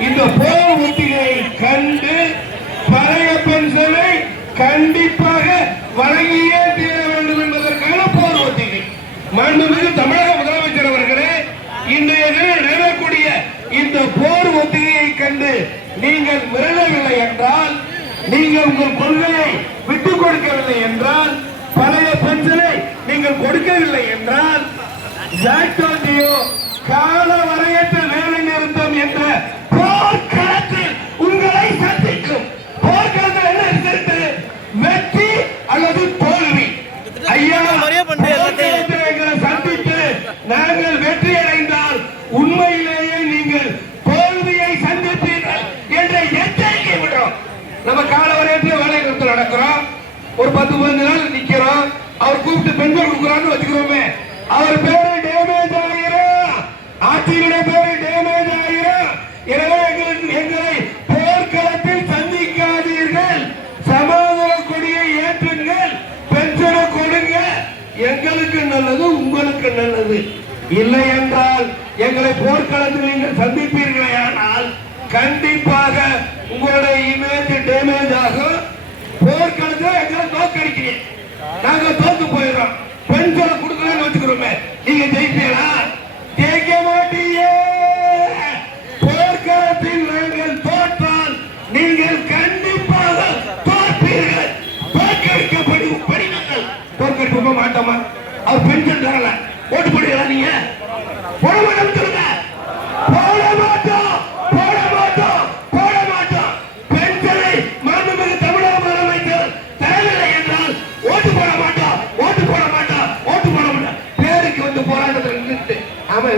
இந்த போர் ஒத்திகையை கண்டு பழைய சிலை கண்டிப்பாக வழங்கியே தீர வேண்டும் என்பதற்கான போர் ஒத்திகை. மாண்புமிகு தமிழக முதலமைச்சர் அவர்களே இன்றைய தினம் இந்த போர் ஒத்திகையை கண்டு நீங்கள் விரலவில்லை என்றால் நீங்கள் உங்கள் கொள்கையை விட்டுக் கொடுக்கவில்லை என்றால் பழைய பென்ஷனை நீங்கள் கொடுக்கவில்லை என்றால் ஜாக்டோஜியோ கால வரையற்ற வேலை நிறுத்தம் என்ற போர்க்களத்தில் உங்களை சந்திக்கும் போர்க்களத்தில் என்ன இருக்கிறது வெற்றி அல்லது தோல்வி ஐயா மரியாதை பண்ணு எல்லாத்தையும். போர்க்களத்தில் எங்களை சந்தித்து நாங்கள் வெற்றி அடைந்தால் உண்மையிலேயே நீங்கள் தோல்வியை சந்திப்பீர்கள் என்ற எச்சரிக்கை விடுறோம் நம்ம கால வரையற்ற வேலை நிறுத்தம் நடக்கிறோம் ஒரு பத்து பதினஞ்சு நாள் நிக்கிறோம். அவர் கூப்பிட்டு பெண்கள் கொடுக்குறான்னு வச்சுக்கிறோமே. அவர் பேரு டேமேஜ் ஆகிறோம் ஆட்சியினுடைய பேரு டேமேஜ் ஆகிறோம் எனவே எங்களை போர்க்களத்தில் சந்திக்காதீர்கள். சமாதான கொடியை ஏற்றுங்கள். பென்ஷனை கொடுங்க. எங்களுக்கு நல்லது உங்களுக்கு நல்லது. இல்லை என்றால் எங்களை போர்க்களத்தில் நீங்கள் சந்திப்பீர்களே ஆனால் கண்டிப்பாக உங்களுடைய இமேஜ் டேமேஜ் ஆகும். போர்க்களத்தில் எங்களை தோக்கடிக்கிறீங்க நாங்க தோத்து போயிடுறோம். பெண்களை கொடுக்கலன்னு வச்சுக்கிறோமே. நீங்க ஜெயிப்பீங்களா? ஜெயிக்க மாட்டீங்க. போர்க்களத்தில் நாங்கள் தோற்றால் நீங்கள் கண்டிப்பாக தோற்பீர்கள். தோற்கடிக்கப்படி படிங்கள் தோற்கடிக்க மாட்டோமா? அவர் பெண்கள் தரல. ஓட்டு போடுவீங்களா நீங்க? போட மாட்டோம் சொல்லுங்க. போட மாட்டோம். போட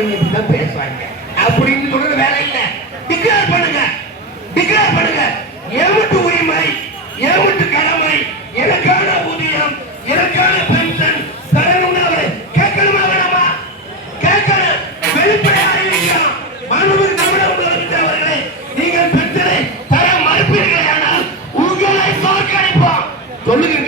ஆமா தான் பேசுவாங்க. அப்படின்னு சொல்றது வேலை இல்லை. டிக்ளேர் பண்ணுங்க. டிக்ளேர் பண்ணுங்க. எவட்டு உரிமை எவட்டு கடமை எனக்கான ஊதியம் எனக்கான பென்ஷன் தரணும்னு அவரை கேட்கணுமா வேணாமா? கேட்கணும். வெளிப்படையாக இருக்கிறோம் மாண்புமிகு தமிழக முதலமைச்சர் நீங்கள் பெற்றதை தர மறுப்பீர்களானால் உங்களை தோற்கடிப்போம் சொல்லுங்க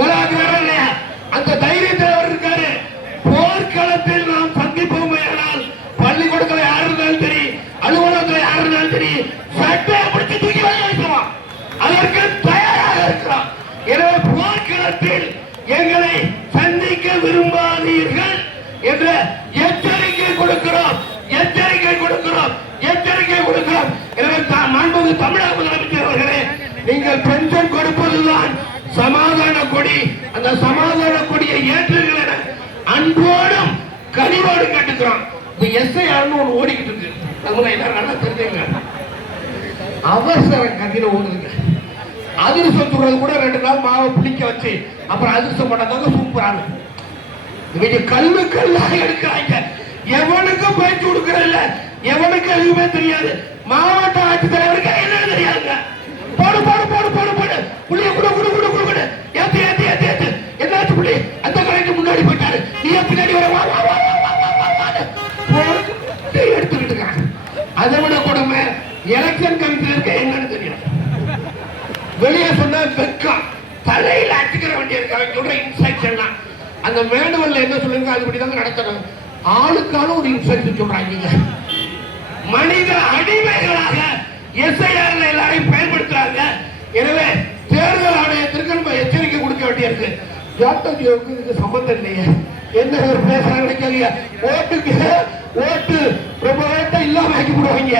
போராடுறாரா இல்லையா அந்த தைரியத்தை அவர் இருக்காரு. போர்க்களத்தில் நாம் சந்திப்போம் ஆனால் பள்ளிக்கூடத்தில் யார் இருந்தாலும் சரி அலுவலகத்தில் யார் இருந்தாலும் சரி சட்டையை பிடிச்சு தூக்கி வெளியே அதற்கு தயாராக இருக்கிறோம் எனவே போர்க்களத்தில் எங்களை சந்திக்க விரும்பாதீர்கள் என்ற எச்சரிக்கை கொடுக்கிறோம். எச்சரிக்கை கொடுக்கிறோம். எச்சரிக்கை கொடுக்கிறோம். எனவே தா- மாண்புமிகு தமிழக முதலமைச்சர் அவர்களே நீங்கள் பென்ஷன் கொடுப்பதுதான் சமாதான கொடி அந்த சமாதான கொடியை ஏற்றுங்கள் என அன்போடும் கனிவோடு கேட்டுக்கிறோம். இப்ப எஸ்ஐஆர்னு ஒண்ணு ஓடிக்கிட்டு இருக்கு. நம்ம எல்லாரும் நல்லா தெரிஞ்சுங்க அவசர கதிர ஓடுதுங்க. அதிர்ஷ்டம் சொல்றது கூட ரெண்டு நாள் மாவை புளிக்க வச்சு அப்புறம் அதிர்ஷ்டம் பண்ணாங்க சூப்பரான இவங்க கல்லு கல்லாக எடுக்கிறாங்க. எவனுக்கும் பயிற்சி கொடுக்கறதில்ல எவனுக்கு எதுவுமே தெரியாது. மாவட்ட ஆட்சித்தலைவருக்கு என்ன தெரியாதுங்க. போடு. அதை விட கொடுமை எலெக்ஷன் கமிஷன் இருக்க என்னன்னு தெரியும். வெளியே சொன்னா வெக்கம். தலையில அட்டுக்கிற வண்டி இருக்கு. அவங்க சொல்ற இன்ஸ்ட்ரக்ஷன்லாம் அந்த மேனுவல்ல என்ன சொல்லுங்க அதுபடி தாங்க நடத்தணும். ஆளுக்கான ஒரு இன்ஸ்ட்ரக்ஷன் சொல்றாங்க மனித அடிமைகளாக எஸ்ஐஆர்ல எல்லாரையும் பயன்படுத்துறாங்க. எனவே தேர்தல் ஆணையத்திற்கு நம்ம எச்சரிக்கை கொடுக்க வேண்டியிருக்கு. ஜாத்தகியோவுக்கு இதுக்கு சம்பந்தம் இல்லையே. என்ன ஒரு பேசுறாங்க நினைக்காதீங்க ஓட்டுக்கு ஓட்டு ரொம்ப ஓட்டை இல்லாம ஆக்கி விடுவாங்க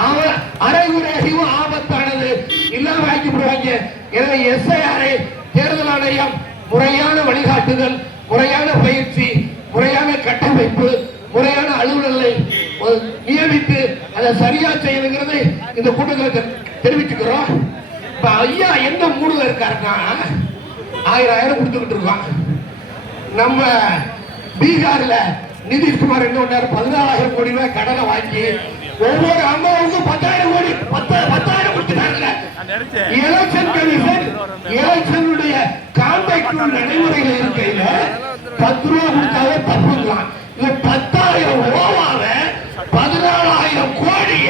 அவன் அரைகுறை அறிவும் ஆபத்தானது. இல்லாம ஆக்கி விடுவாங்க எனவே எஸ்ஐஆரை தேர்தல் ஆணையம் முறையான வழிகாட்டுதல் முறையான பயிற்சி முறையான கட்டமைப்பு முறையான அலுவலர்களை நியமித்து அதை சரியா செய்யணுங்கிறதை இந்த கூட்டத்தில் தெரிவிச்சுக்கிறோம். இப்ப ஐயா எந்த மூடுல இருக்காருன்னா ஆயிரம் ஆயிரம் கொடுத்துக்கிட்டு இருக்கான் நம்ம பீகார்ல நிதிஷ்குமார் என்ன பண்ணாரு? பதினாலாயிரம் கோடி ரூபாய் கடனை வாங்கி ஒவ்வொரு அம்மாவுக்கும் பத்தாயிரம் கோடி பத்து பத்தாயிரம் கொடுத்துட்டாங்க எலெக்ஷன் கமிஷன் எலெக்ஷனுடைய கான்டாக்ட் நடைமுறைகள் இருக்கையில பத்து ரூபா கொடுத்தாவே தப்புங்களாம் இந்த பத்தாயிரம் ஓவாவ பதினாலாயிரம் கோடிய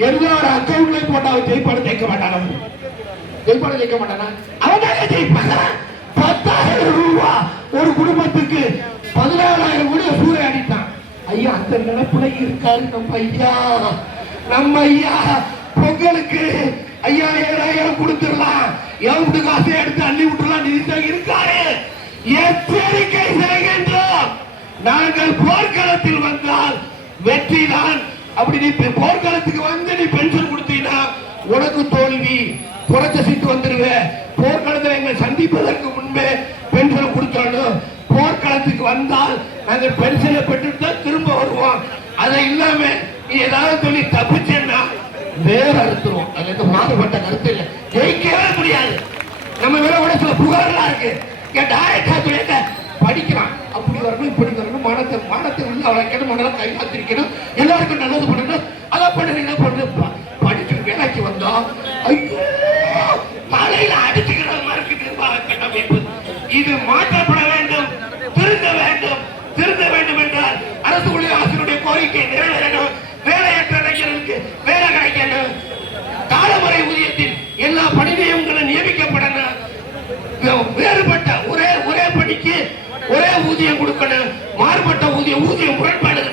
எல்லாரோட அக்கௌண்ட்ல போட்டு அவன் ஜெயிப்பாடு ஜெயிக்க மாட்டாங்க ஜெயிப்பாடு ஜெயிக்க மாட்டானா அவன் தாங்க ஜெயிப்பாங்க பத்தாயிரம் ரூபா ஒரு குடும்பத்துக்கு பதினாலாயிரம் கோடி அடித்தான். ஐயா அந்த நினைப்புல இருக்காரு நம்ம ஐயா. நம்ம ஐயா பொங்கலுக்கு ஐயா ஏழாயிரம் கொடுத்துடலாம். எவ்வளவு காசை எடுத்து அள்ளி விட்டுலாம் நிதித்தா இருக்காரு. எச்சரிக்கை செய்கின்றோம் நாங்கள் போர்க்களத்தில் வந்தால் வெற்றி தான். அப்படி நீ போர்க்களத்துக்கு வந்து நீ பென்ஷன் கொடுத்தீங்கன்னா உனக்கு தோல்வி. குறைச்ச சீட்டு வந்துருவ. போர்க்களத்தில் எங்களை சந்திப்பதற்கு முன்பே பென்ஷன் கொடுத்தாலும் போர்க்களத்துக்கு வந்தால் நாங்கள் பென்ஷனை பெற்றுட்டு தான் திரும்ப வருவோம். அதை இல்லாம நீ ஏதாவது சொல்லி தப்பிச்சேன்னா வேற அறுத்துருவோம். அது எந்த மாறுபட்ட கருத்து இல்லை. ஜெயிக்கவே முடியாது. நம்ம மேல கூட சில புகார்லாம் இருக்கு. என் டைரக்டா சொல்லிட்ட படிக்கிறான் அப்படி வரணும் இப்படி வரணும். மணத்தை வந்து உள்ள கேட்டு மனதை கை காத்திருக்கணும் எல்லாருக்கும் நல்லது பண்ணணும். அதை பண்ணணும் என்ன பண்ணணும். படிச்சு வேலைக்கு வந்தோம். ஐயோ! இது மாற்றப்பட வேண்டும் திருந்த வேண்டும் திருந்த வேண்டும் என்றால் அரசு ஊழியர்களுடைய கோரிக்கை நிறைவேறணும் வேலையற்ற இளைஞர்களுக்கு வேலை கிடைக்கணும் காலமுறை ஊதியத்தில் எல்லா பணி நியமங்களும் நியமிக்கப்படணும். வேறுபட்ட ஒரே ஒரே பணிக்கு ஒரே ஊதியம் கொடுக்கணும். மாறுபட்ட ஊதியம் ஊதியம் முரண்பாடு